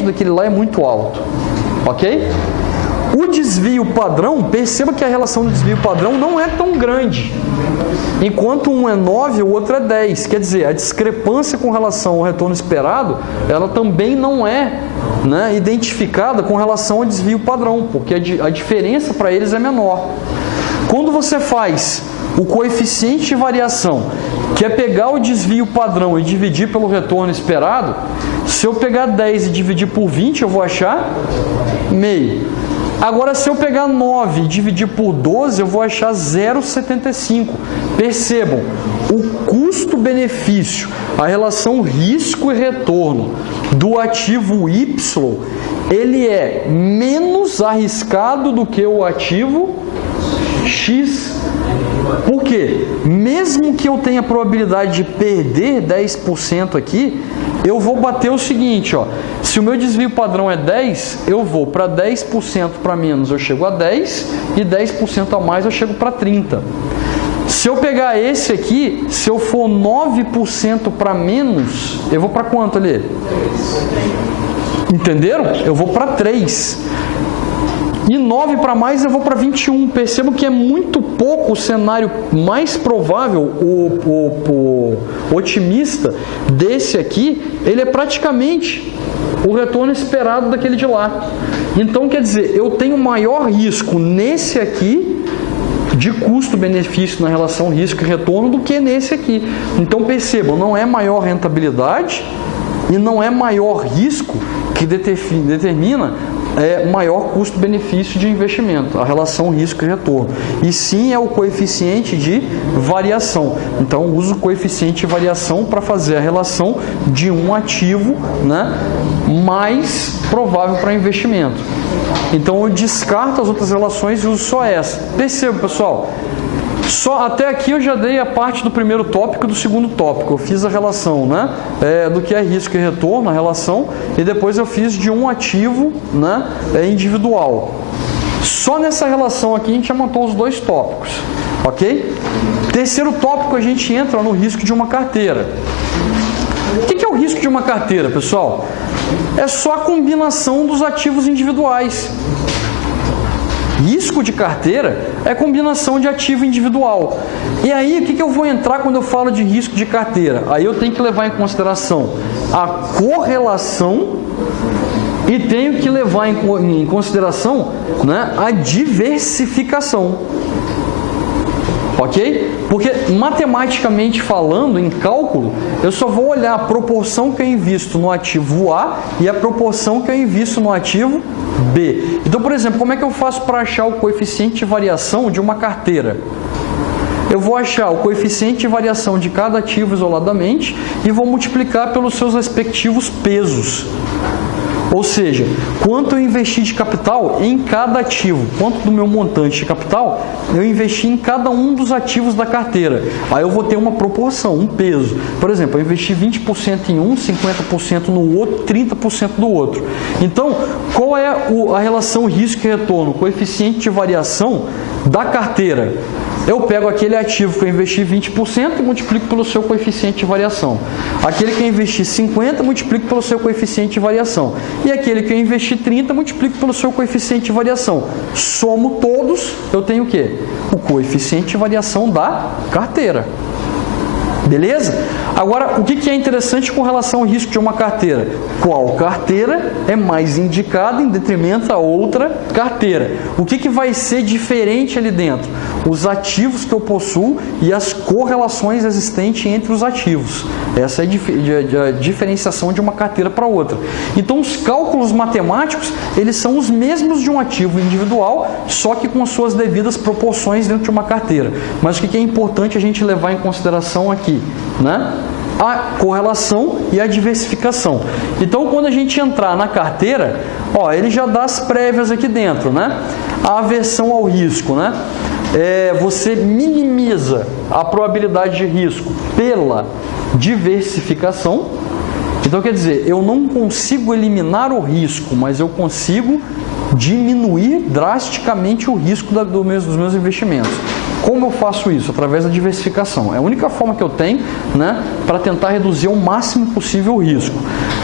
daquele lá é muito alto, ok? O desvio padrão, perceba que a relação do desvio padrão não é tão grande. Enquanto um é 9, o outro é 10. Quer dizer, a discrepância com relação ao retorno esperado, ela também não é, né, identificada com relação ao desvio padrão, porque a diferença para eles é menor. Quando você faz o coeficiente de variação, que é pegar o desvio padrão e dividir pelo retorno esperado, se eu pegar 10 e dividir por 20, eu vou achar meio. Agora, se eu pegar 9 e dividir por 12, eu vou achar 0,75. Percebam, o custo-benefício, a relação risco e retorno do ativo Y, ele é menos arriscado do que o ativo X. Por quê? Mesmo que eu tenha a probabilidade de perder 10% aqui, eu vou bater o seguinte, ó, se o meu desvio padrão é 10, eu vou para 10% para menos, eu chego a 10, e 10% a mais eu chego para 30. Se eu pegar esse aqui, se eu for 9% para menos, eu vou para quanto ali? Entenderam? Eu vou para 3. E 9 para mais eu vou para 21. Percebo que é muito pouco o cenário mais provável, o otimista desse aqui, ele é praticamente o retorno esperado daquele de lá. Então, quer dizer, eu tenho maior risco nesse aqui de custo-benefício na relação risco e retorno do que nesse aqui. Então, percebam, não é maior rentabilidade e não é maior risco que determina maior custo-benefício de investimento, a relação risco e retorno. E sim é o coeficiente de variação. Então, eu uso o coeficiente de variação para fazer a relação de um ativo, né, mais provável para investimento. Então, eu descarto as outras relações e uso só essa. Perceba, pessoal, só até aqui eu já dei a parte do primeiro tópico e do segundo tópico. Eu fiz a relação, né, do que é risco e retorno, a relação, e depois eu fiz de um ativo, né, individual. Só nessa relação aqui a gente já montou os dois tópicos, ok? Terceiro tópico, a gente entra no risco de uma carteira. O que é o risco de uma carteira, pessoal? É só a combinação dos ativos individuais. Risco de carteira é combinação de ativo individual. E aí, o que eu vou entrar quando eu falo de risco de carteira? Aí eu tenho que levar em consideração a correlação e tenho que levar em consideração, né, a diversificação. Ok? Porque matematicamente falando, em cálculo, eu só vou olhar a proporção que eu invisto no ativo A e a proporção que eu invisto no ativo B. Então, por exemplo, como é que eu faço para achar o coeficiente de variação de uma carteira? Eu vou achar o coeficiente de variação de cada ativo isoladamente e vou multiplicar pelos seus respectivos pesos. Ou seja, quanto eu investi de capital em cada ativo, quanto do meu montante de capital eu investi em cada um dos ativos da carteira. Aí eu vou ter uma proporção, um peso. Por exemplo, eu investi 20% em um, 50% no outro, 30% do outro. Então, qual é a relação risco e retorno? O coeficiente de variação da carteira. Eu pego aquele ativo que eu investi 20% e multiplico pelo seu coeficiente de variação. Aquele que eu investi 50%, multiplico pelo seu coeficiente de variação. E aquele que eu investi 30%, multiplico pelo seu coeficiente de variação. Somo todos, eu tenho o quê? O coeficiente de variação da carteira. Beleza? Agora, o que é interessante com relação ao risco de uma carteira? Qual carteira é mais indicada em detrimento a outra carteira? O que vai ser diferente ali dentro? Os ativos que eu possuo e as correlações existentes entre os ativos. Essa é a diferenciação de uma carteira para outra. Então, os cálculos matemáticos, eles são os mesmos de um ativo individual, só que com suas devidas proporções dentro de uma carteira. Mas o que é importante a gente levar em consideração aqui, né? A correlação e a diversificação. Então, quando a gente entrar na carteira, ó, ele já dá as prévias aqui dentro, né? A aversão ao risco, né? Você minimiza a probabilidade de risco pela diversificação. Então, quer dizer, eu não consigo eliminar o risco, mas eu consigo diminuir drasticamente o risco dos meus investimentos. Como eu faço isso? Através da diversificação. É a única forma que eu tenho, né, para tentar reduzir ao máximo possível o risco.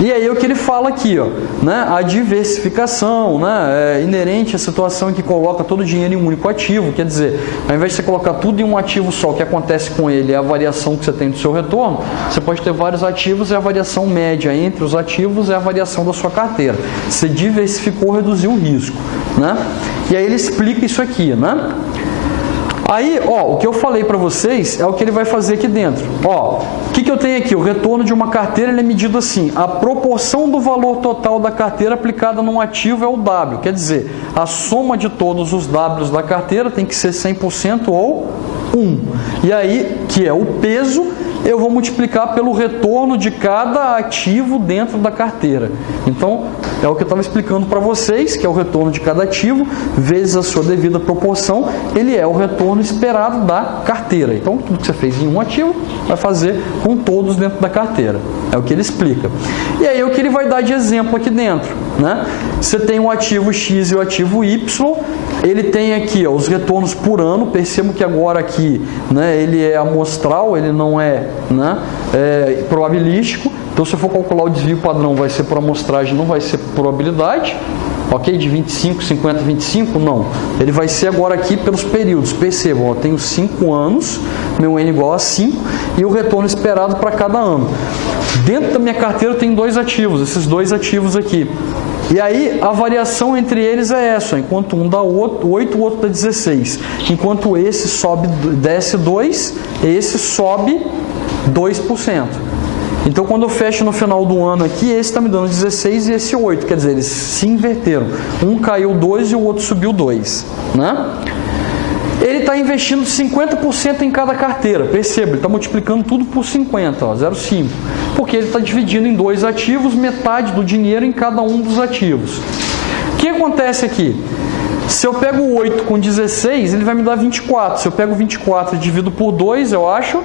E aí é o que ele fala aqui, ó, né, a diversificação, né, é inerente à situação em que coloca todo o dinheiro em um único ativo. Quer dizer, ao invés de você colocar tudo em um ativo só, o que acontece com ele é a variação que você tem do seu retorno, você pode ter vários ativos e a variação média entre os ativos é a variação da sua carteira. Você diversificou, reduziu o risco, né? E aí ele explica isso aqui, né? Aí, ó, o que eu falei para vocês é o que ele vai fazer aqui dentro. Ó, o que eu tenho aqui? O retorno de uma carteira ele é medido assim. A proporção do valor total da carteira aplicada num ativo é o W. Quer dizer, a soma de todos os Ws da carteira tem que ser 100% ou 1. E aí, que é o peso, eu vou multiplicar pelo retorno de cada ativo dentro da carteira. Então, é o que eu estava explicando para vocês, que é o retorno de cada ativo, vezes a sua devida proporção, ele é o retorno esperado da carteira. Então, tudo que você fez em um ativo, vai fazer com todos dentro da carteira. É o que ele explica. E aí, é o que ele vai dar de exemplo aqui dentro, né? Você tem o ativo X e o ativo Y, ele tem aqui, ó, os retornos por ano. Percebam que agora aqui, né, ele é amostral, ele não é, né, probabilístico. Então, se eu for calcular o desvio padrão, vai ser por amostragem, não vai ser por probabilidade. Ok? De 25, 50, 25? Não. Ele vai ser agora aqui pelos períodos. Percebam, eu tenho 5 anos, meu N igual a 5, e o retorno esperado para cada ano. Dentro da minha carteira eu tenho 2 ativos, esses 2 ativos aqui. E aí a variação entre eles é essa, enquanto um dá 8, o outro dá 16. Enquanto esse desce 2, esse sobe 2%. Então, quando eu fecho no final do ano aqui, esse está me dando 16 e esse 8. Quer dizer, eles se inverteram. Um caiu 2 e o outro subiu 2. Né? Ele está investindo 50% em cada carteira. Perceba, ele está multiplicando tudo por 50, 0,5. Porque ele está dividindo em 2 ativos, metade do dinheiro em cada um dos ativos. O que acontece aqui? Se eu pego o 8 com 16, ele vai me dar 24. Se eu pego 24 e divido por 2, eu acho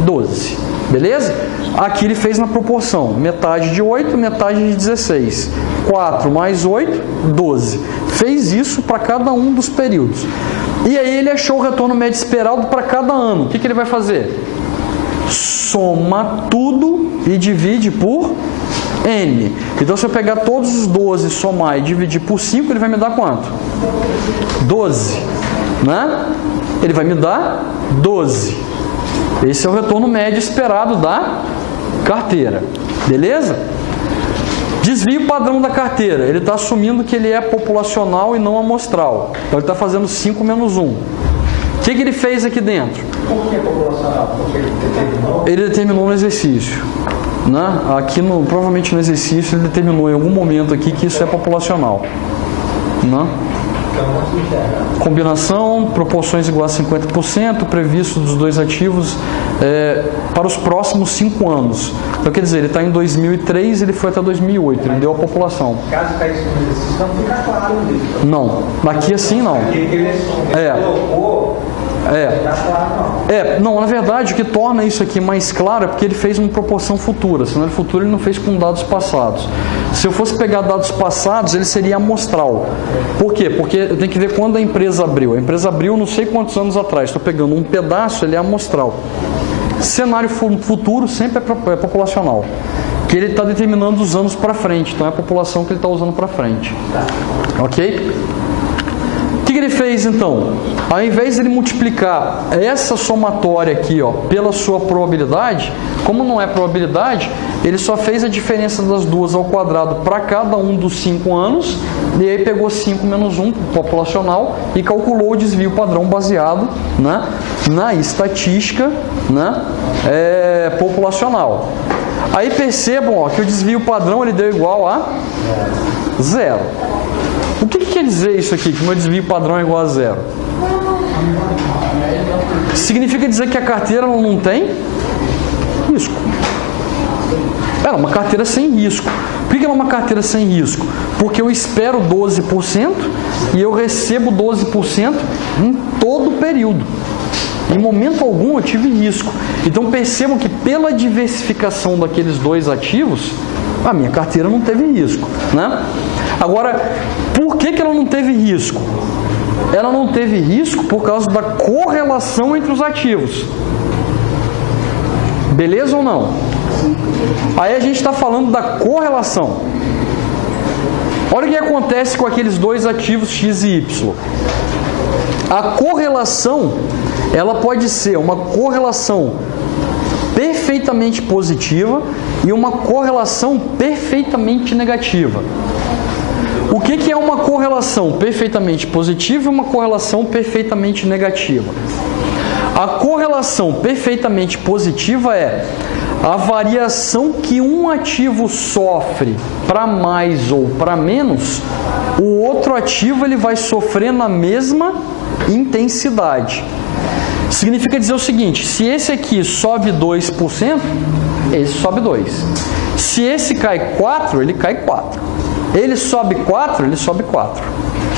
12. Beleza? Aqui ele fez na proporção, metade de 8, metade de 16. 4 mais 8, 12. Fez isso para cada um dos períodos. E aí ele achou o retorno médio esperado para cada ano. O que ele vai fazer? Soma tudo e divide por N. Então, se eu pegar todos os 12, somar e dividir por 5, ele vai me dar quanto? 12. Né? Ele vai me dar 12. Esse é o retorno médio esperado da carteira. Beleza? Desvio padrão da carteira. Ele está assumindo que ele é populacional e não amostral. Então, ele está fazendo 5 menos 1. O que ele fez aqui dentro? Por que populacional? Porque ele determinou? Ele determinou no exercício. Né? Aqui, provavelmente no exercício, ele determinou em algum momento aqui que isso é populacional. Né? Combinação, proporções iguais a 50%, previsto dos 2 ativos para os próximos 5 anos. Então, quer dizer, ele está em 2003, ele foi até 2008, ele deu a população. Caso caia isso no exercício, não fica claro isso. Não, aqui assim não. Ele colocou, não, na verdade, o que torna isso aqui mais claro é porque ele fez uma proporção futura. Cenário futuro ele não fez com dados passados. Se eu fosse pegar dados passados, ele seria amostral. Por quê? Porque eu tenho que ver quando a empresa abriu. A empresa abriu não sei quantos anos atrás. Estou pegando um pedaço, ele é amostral. Cenário futuro sempre é populacional. Que ele está determinando os anos para frente. Então é a população que ele está usando para frente. Ok? O que ele fez então? Ao invés de ele multiplicar essa somatória aqui, ó, pela sua probabilidade, como não é probabilidade, ele só fez a diferença das duas ao quadrado para cada um dos 5 anos, e aí pegou 5 menos 1 populacional e calculou o desvio padrão baseado, né, na estatística, né, populacional. Aí percebam, ó, que o desvio padrão ele deu igual a 0. O que quer dizer isso aqui, que o meu desvio padrão é igual a 0? Significa dizer que a carteira não tem risco. Ela é uma carteira sem risco. Por que ela é uma carteira sem risco? Porque eu espero 12% e eu recebo 12% em todo o período. Em momento algum eu tive risco. Então percebam que pela diversificação daqueles 2 ativos, a minha carteira não teve risco, né? Agora, por que ela não teve risco? ela não teve risco por causa da correlação entre os ativos. Beleza ou não? Aí a gente está falando da correlação. Olha o que acontece com aqueles dois ativos X e Y. A correlação, ela pode ser uma correlação perfeitamente positiva e uma correlação perfeitamente negativa. O que é uma correlação perfeitamente positiva e uma correlação perfeitamente negativa? A correlação perfeitamente positiva é a variação que um ativo sofre para mais ou para menos, o outro ativo ele vai sofrer na mesma intensidade. Significa dizer o seguinte: se esse aqui sobe 2%, esse sobe 2%. Se esse cai 4%, ele cai 4%. Ele sobe 4%, ele sobe 4%.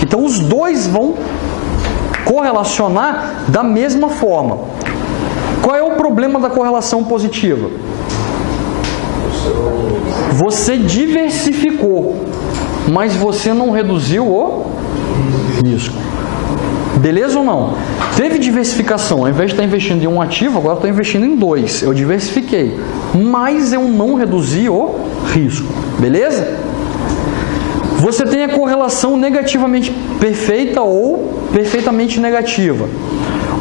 Então os dois vão correlacionar da mesma forma. Qual é o problema da correlação positiva? Você diversificou, mas você não reduziu o risco. Beleza ou não? Teve diversificação. Ao invés de estar investindo em um ativo, agora estou investindo em dois. Eu diversifiquei, mas eu não reduzi o risco. Beleza? Você tem a correlação negativamente perfeita ou perfeitamente negativa.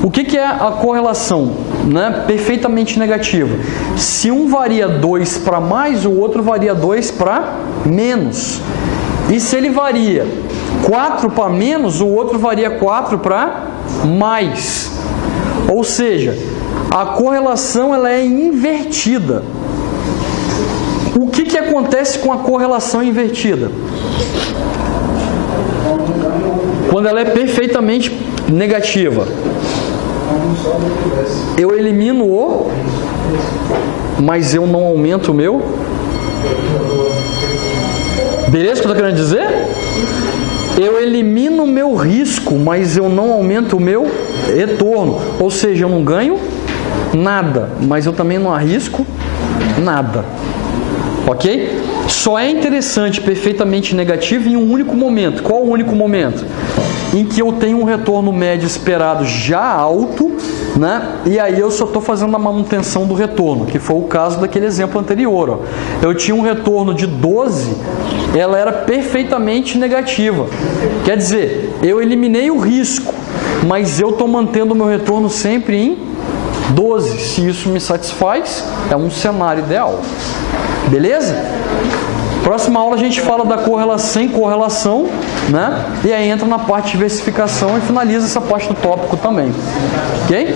O que é a correlação, né, perfeitamente negativa? Se um varia 2 para mais, o outro varia 2 para menos. E se ele varia 4 para menos, o outro varia 4 para mais. Ou seja, a correlação ela é invertida. O que acontece com a correlação invertida? Quando ela é perfeitamente negativa, eu elimino o, mas eu não aumento o meu. Beleza o que eu estou querendo dizer? Eu elimino o meu risco, mas eu não aumento o meu retorno. Ou seja, eu não ganho nada, mas eu também não arrisco nada. Ok? Só é interessante perfeitamente negativo em um único momento. Qual o único momento? Em que eu tenho um retorno médio esperado já alto, né? E aí eu só estou fazendo a manutenção do retorno, que foi o caso daquele exemplo anterior. Ó. Eu tinha um retorno de 12, ela era perfeitamente negativa. Quer dizer, eu eliminei o risco, mas eu estou mantendo o meu retorno sempre em 12. Se isso me satisfaz, é um cenário ideal. Beleza? Próxima aula a gente fala da correlação sem correlação, né? E aí entra na parte de diversificação e finaliza essa parte do tópico também. Ok?